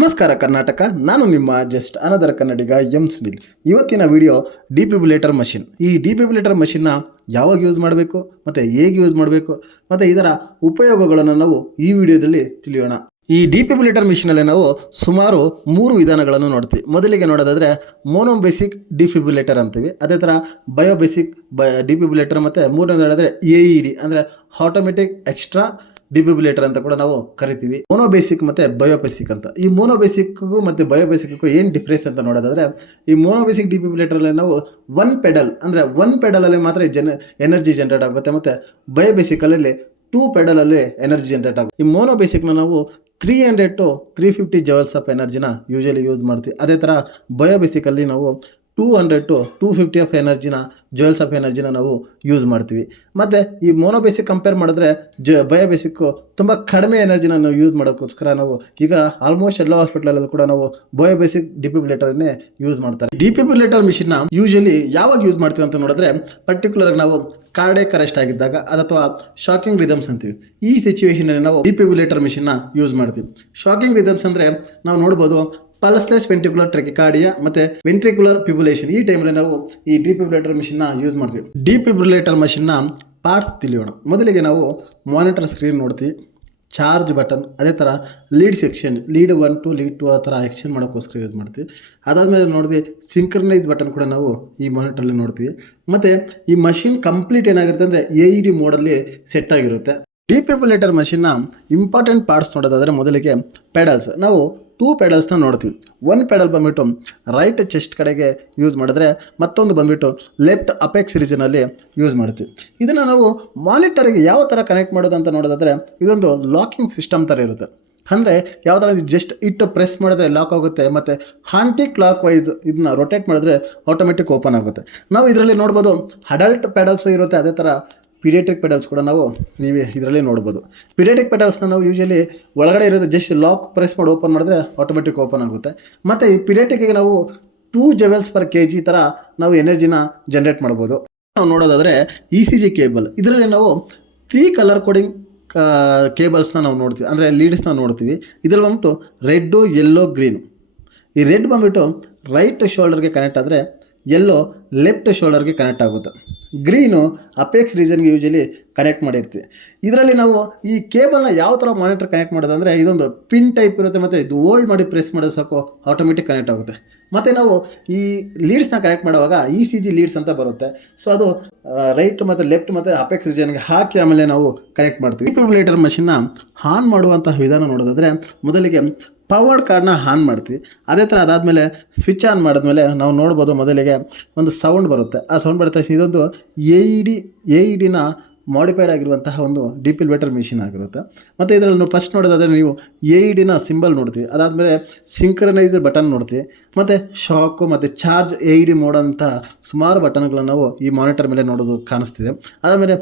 ನಮಸ್ಕಾರ ಕರ್ನಾಟಕ. ನಾನು ನಿಮ್ಮ ಜಸ್ಟ್ ಅನದರ್ ಕನ್ನಡಿಗ ಎಂ ಸುನಿಲ್. ಇವತ್ತಿನ ವಿಡಿಯೋ ಡಿಫಿಬ್ರಿಲೇಟರ್ ಮಷಿನ್. ಈ ಡಿಫಿಬ್ರಿಲೇಟರ್ ಮಷಿನ್ನ ಯಾವಾಗ ಯೂಸ್ ಮಾಡಬೇಕು ಮತ್ತು ಹೇಗೆ ಯೂಸ್ ಮಾಡಬೇಕು ಮತ್ತು ಇದರ ಉಪಯೋಗಗಳನ್ನು ನಾವು ಈ ವಿಡಿಯೋದಲ್ಲಿ ತಿಳಿಯೋಣ. ಈ ಡಿಫಿಬ್ರಿಲೇಟರ್ ಮಿಷಿನಲ್ಲಿ ನಾವು ಸುಮಾರು 3 ವಿಧಾನಗಳನ್ನು ನೋಡ್ತೀವಿ. ಮೊದಲಿಗೆ ನೋಡೋದಾದರೆ ಮೋನೋಬೇಸಿಕ್ ಡಿಫಿಬ್ರಿಲೇಟರ್ ಅಂತೀವಿ. ಅದೇ ಥರ ಬಯೋಬೇಸಿಕ್ ಡಿಫಿಬ್ರಿಲೇಟರ್ ಮತ್ತು ಮೂರನೇದು ಹೇಳಿದ್ರೆ AED ಅಂದರೆ ಆಟೋಮೆಟಿಕ್ ಎಕ್ಸ್ಟ್ರಾ ಡಿಫಿಬ್ರಿಲೇಟರ್ ಅಂತ ಕೂಡ ನಾವು ಕರಿತೀವಿ. ಮೋನೋಬೇಸಿಕ್ ಮತ್ತು ಬಯೋಬೇಸಿಕ್ ಅಂತ. ಈ ಮೋನೋಬೇಸಿಕ್ಗೂ ಮತ್ತು ಬಯೋಬೇಸಿಕ್ಗೂ ಏನು ಡಿಫ್ರೆನ್ಸ್ ಅಂತ ನೋಡೋದಾದರೆ, ಈ ಮೋನೋಬೇಸಿಕ್ ಡಿಫಿಬ್ರಿಲೇಟರಲ್ಲಿ ನಾವು ಒನ್ ಪೆಡಲಲ್ಲಿ ಮಾತ್ರ ಎನರ್ಜಿ ಜನರೇಟ್ ಆಗುತ್ತೆ, ಮತ್ತು ಬಯೋಬೇಸಿಕಲ್ಲಿ 2 ಪೆಡಲಲ್ಲಿ ಎನರ್ಜಿ ಜನರೇಟ್ ಆಗುತ್ತೆ. ಈ ಮೋನೋಬೇಸಿಕ್ನ ನಾವು 300 to 350 ಜೌಲ್ಸ್ ಆಫ್ ಎನರ್ಜಿನ ಯೂಶಲಿ ಯೂಸ್ ಮಾಡ್ತೀವಿ. ಅದೇ ಥರ ಬಯೋಬೇಸಿಕಲ್ಲಿ ನಾವು 200 to 250 ಆಫ್ ಜೌಲ್ಸ್ ಆಫ್ ಎನರ್ಜಿನ ನಾವು ಯೂಸ್ ಮಾಡ್ತೀವಿ. ಮತ್ತು ಈ ಮೋನೋಬೇಸಿಕ್ ಕಂಪೇರ್ ಮಾಡಿದ್ರೆ ಬಯೋಬೇಸಿಕ್ಕು ತುಂಬ ಕಡಿಮೆ ಎನರ್ಜಿನ ನಾವು ಯೂಸ್ ಮಾಡೋಕ್ಕೋಸ್ಕರ ನಾವು ಈಗ ಆಲ್ಮೋಸ್ಟ್ ಎಲ್ಲ ಹಾಸ್ಪಿಟಲಲ್ಲೂ ಕೂಡ ನಾವು ಬಯೋಬೇಸಿಕ್ ಡಿಫಿಬ್ರಿಲೇಟರ್ನೇ ಯೂಸ್ ಮಾಡ್ತಾರೆ. ಡಿಫಿಬ್ರಿಲೇಟರ್ ಮಿಷಿನ್ನ ಯೂಶಲಿ ಯಾವಾಗ ಯೂಸ್ ಮಾಡ್ತೀವಿ ಅಂತ ನೋಡಿದ್ರೆ, ಪರ್ಟಿಕ್ಯುಲರ್ ನಾವು ಕಾರ್ಡಿಯಾಕ್ ಅರೆಸ್ಟ್ ಆಗಿದ್ದಾಗ ಅಥವಾ ಶಾಕಿಂಗ್ ರಿದಮ್ಸ್ ಅಂತೀವಿ. ಈ ಸಿಚುವೇಷನಲ್ಲಿ ನಾವು ಡಿಫಿಬ್ರಿಲೇಟರ್ ಮಿಷಿನ್ನ ಯೂಸ್ ಮಾಡ್ತೀವಿ. ಶಾಕಿಂಗ್ ರಿದಮ್ಸ್ ಅಂದರೆ ನಾವು ನೋಡ್ಬೋದು ಪಲ್ಸ್ಲೆಸ್ ವೆಂಟ್ರಿಕ್ಯುಲರ್ ಟ್ರೆಕಿಕಾರ್ಡಿಯಾ ಮತ್ತು ವೆಂಟ್ರಿಕ್ಯುಲರ್ ಫಿಬ್ರಿಲೇಷನ್. ಈ ಟೈಮಲ್ಲಿ ನಾವು ಈ ಡಿಫಿಬ್ರಿಲೇಟರ್ ಮಿಷಿನ್ನ ಯೂಸ್ ಮಾಡ್ತೀವಿ. ಡಿಫಿಬ್ರಿಲೇಟರ್ ಮಿಷಿನ್ನ ಪಾರ್ಟ್ಸ್ ತಿಳಿಯೋಣ. ಮೊದಲಿಗೆ ನಾವು ಮಾನಿಟರ್ ಸ್ಕ್ರೀನ್ ನೋಡ್ತೀವಿ, ಚಾರ್ಜ್ ಬಟನ್, ಅದೇ ಥರ leads exchange, lead 1 to lead 2 ಆ ಥರ ಎಕ್ಸ್ಚೇಂಜ್ ಮಾಡೋಕ್ಕೋಸ್ಕರ ಯೂಸ್ ಮಾಡ್ತೀವಿ. ಅದಾದಮೇಲೆ ನೋಡ್ತೀವಿ ಸಿಂಕ್ರನೈಸ್ ಬಟನ್ ಕೂಡ ನಾವು ಈ ಮಾನಿಟ್ರಲ್ಲಿ ನೋಡ್ತೀವಿ. ಮತ್ತು ಈ ಮಷಿನ್ ಕಂಪ್ಲೀಟ್ ಏನಾಗಿರುತ್ತೆ ಅಂದರೆ AED ಮೋಡಲ್ಲಿ ಸೆಟ್ ಆಗಿರುತ್ತೆ. ಡಿಫಿಬ್ರಿಲೇಟರ್ ಮಷಿನ್ನ ಇಂಪಾರ್ಟೆಂಟ್ ಪಾರ್ಟ್ಸ್ ನೋಡೋದಾದರೆ, ಮೊದಲಿಗೆ ಪೆಡಲ್ಸ್. ನಾವು 2 ಪೆಡಲ್ಸ್ನ ನೋಡ್ತೀವಿ. ಒಂದು ಪೆಡಲ್ ಬಂದುಬಿಟ್ಟು ರೈಟ್ ಚೆಸ್ಟ್ ಕಡೆಗೆ ಯೂಸ್ ಮಾಡಿದ್ರೆ, ಮತ್ತೊಂದು ಬಂದುಬಿಟ್ಟು ಲೆಫ್ಟ್ ಅಪೆಕ್ಸ್ ರೀಜನಲ್ಲಿ ಯೂಸ್ ಮಾಡ್ತೀವಿ. ಇದನ್ನು ನಾವು ಮಾನಿಟರಿಗೆ ಯಾವ ಥರ ಕನೆಕ್ಟ್ ಮಾಡೋದು ಅಂತ ನೋಡೋದಾದರೆ, ಇದೊಂದು ಲಾಕಿಂಗ್ ಸಿಸ್ಟಮ್ ಥರ ಇರುತ್ತೆ. ಅಂದರೆ ಯಾವ ಥರ ಜಸ್ಟ್ ಇಟ್ಟು ಪ್ರೆಸ್ ಮಾಡಿದ್ರೆ ಲಾಕ್ ಆಗುತ್ತೆ, ಮತ್ತು ಆಂಟಿ ಕ್ಲಾಕ್ ವೈಸ್ ಇದನ್ನ ರೊಟೇಟ್ ಮಾಡಿದ್ರೆ ಆಟೋಮೆಟಿಕ್ ಓಪನ್ ಆಗುತ್ತೆ. ನಾವು ಇದರಲ್ಲಿ ನೋಡ್ಬೋದು ಅಡಲ್ಟ್ ಪೆಡಲ್ಸು ಇರುತ್ತೆ, ಅದೇ ಥರ ಪಿಡಿಯಾಟ್ರಿಕ್ ಪೆಡಲ್ಸ್ ಕೂಡ ನಾವು ಇದರಲ್ಲಿ ನೋಡ್ಬೋದು. ಪಿಡಿಯಾಟ್ರಿಕ್ ಪೆಡಲ್ಸ್ನ ನಾವು ಯೂಶಲಿ ಒಳಗಡೆ ಇರೋದು ಜಸ್ಟ್ ಲಾಕ್ ಪ್ರೆಸ್ ಮಾಡಿ ಓಪನ್ ಮಾಡಿದ್ರೆ ಆಟೋಮೆಟಿಕ್ ಓಪನ್ ಆಗುತ್ತೆ. ಮತ್ತು ಈ ಪಿಡಿಯಾಟ್ರಿಕ್ಗೆ ನಾವು 2 ಜೌಲ್ಸ್ ಪರ್ kg ಥರ ನಾವು ಎನರ್ಜಿನ ಜನ್ರೇಟ್ ಮಾಡ್ಬೋದು. ನಾವು ನೋಡೋದಾದರೆ ECG ಕೇಬಲ್. ಇದರಲ್ಲಿ ನಾವು 3 ಕಲರ್ ಕೋಡಿಂಗ್ ಕೇಬಲ್ಸ್ನ ನಾವು ನೋಡ್ತೀವಿ, ಅಂದರೆ ಲೀಡ್ಸ್ನ ನೋಡ್ತೀವಿ. ಇದರಲ್ಲಿ ಬಂದ್ಬಿಟ್ಟು ರೆಡ್ಡು, ಯೆಲ್ಲೋ, ಗ್ರೀನು. ಈ ರೆಡ್ ಬಂದುಬಿಟ್ಟು ರೈಟ್ ಶೋಲ್ಡರ್ಗೆ ಕನೆಕ್ಟ್ ಆದರೆ, ಯೆಲ್ಲೋ ಲೆಫ್ಟ್ ಶೋಲ್ಡರ್ಗೆ ಕನೆಕ್ಟ್ ಆಗುತ್ತೆ, ಗ್ರೀನು ಅಪೆಕ್ಸ್ ರೀಜನ್ಗೆ ಯೂಶಲಿ ಕನೆಕ್ಟ್ ಮಾಡಿರ್ತೀವಿ. ಇದರಲ್ಲಿ ನಾವು ಈ ಕೇಬಲ್ನ ಯಾವ ಥರ ಮಾನಿಟರ್ ಕನೆಕ್ಟ್ ಮಾಡೋದು ಅಂದರೆ, ಇದೊಂದು ಪಿನ್ ಟೈಪ್ ಇರುತ್ತೆ, ಮತ್ತು ಇದು ಹೋಲ್ಡ್ ಮಾಡಿ ಪ್ರೆಸ್ ಮಾಡೋದು ಸಾಕು ಆಟೋಮೆಟಿಕ್ ಕನೆಕ್ಟ್ ಆಗುತ್ತೆ. ಮತ್ತು ನಾವು ಈ ಲೀಡ್ಸ್ನ ಕನೆಕ್ಟ್ ಮಾಡುವಾಗ ECG ಲೀಡ್ಸ್ ಅಂತ ಬರುತ್ತೆ. ಸೊ ಅದು ರೈಟ್ ಮತ್ತು ಲೆಫ್ಟ್ ಮತ್ತು ಅಪೆಕ್ಸ್ ರೀಜನ್ಗೆ ಹಾಕಿ ಆಮೇಲೆ ನಾವು ಕನೆಕ್ಟ್ ಮಾಡ್ತೀವಿ. ಡಿಫಿಬ್ರಿಲೇಟರ್ ಮಷಿನ್ನ ಆನ್ ಮಾಡುವಂಥ ವಿಧಾನ ನೋಡೋದಾದರೆ, ಮೊದಲಿಗೆ ಪವರ್ಡ್ ಕಾರ್ಡ್ನ ಆನ್ ಮಾಡ್ತೀವಿ. ಅದೇ ಥರ ಅದಾದಮೇಲೆ ಸ್ವಿಚ್ ಆನ್ ಮಾಡಿದ್ಮೇಲೆ ನಾವು ನೋಡ್ಬೋದು, ಮೊದಲಿಗೆ ಒಂದು ಸೌಂಡ್ ಬರುತ್ತೆ. ಆ ಸೌಂಡ್ ಬರುತ್ತೆ. ಇದೊಂದು AEDನ ಮಾಡಿಫೈಡ್ ಆಗಿರುವಂತಹ ಒಂದು ಡಿಫಿಬ್ರಿಲೇಟರ್ ಮಿಷಿನ್ ಆಗಿರುತ್ತೆ. ಮತ್ತು ಇದರಲ್ಲಿ ಫಸ್ಟ್ ನೋಡೋದಾದರೆ ನೀವು AEDನ ಸಿಂಬಲ್ ನೋಡ್ತೀವಿ. ಅದಾದಮೇಲೆ ಸಿಂಕ್ರನೈಸರ್ ಬಟನ್ ನೋಡ್ತೀವಿ, ಮತ್ತು ಶಾಕು ಮತ್ತು ಚಾರ್ಜ್ AED ಮೋಡ್ ಅಂತ ಸುಮಾರು ಬಟನ್ಗಳನ್ನು ನಾವು ಈ ಮಾನಿಟರ್ ಮೇಲೆ ನೋಡೋದು ಕಾಣಿಸ್ತಿದೆ. ಅದಾದಮೇಲೆ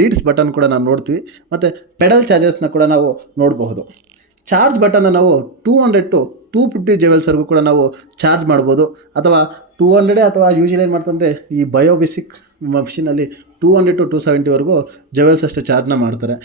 ಲೀಡ್ಸ್ ಬಟನ್ ಕೂಡ ನಾವು ನೋಡ್ತೀವಿ, ಮತ್ತು ಪೆಡಲ್ ಚಾರ್ಜಸ್ನ ಕೂಡ ನಾವು ನೋಡಬಹುದು. ಚಾರ್ಜ್ ಬಟನ್ನ ನಾವು 200 to 250 ಜೌಲ್ಸ್ವರೆಗೂ ಕೂಡ ನಾವು ಚಾರ್ಜ್ ಮಾಡ್ಬೋದು, ಅಥವಾ 200 ಅಥವಾ ಯೂಶಲಿ ಏನು ಮಾಡ್ತಂದರೆ ಈ ಬಯೋಬೇಸಿಕ್ ಮಷಿನಲ್ಲಿ 200 to 270ವರೆಗೂ ಜೌಲ್ಸ್ ಅಷ್ಟು ಚಾರ್ಜ್ನ ಮಾಡ್ತಾರೆ.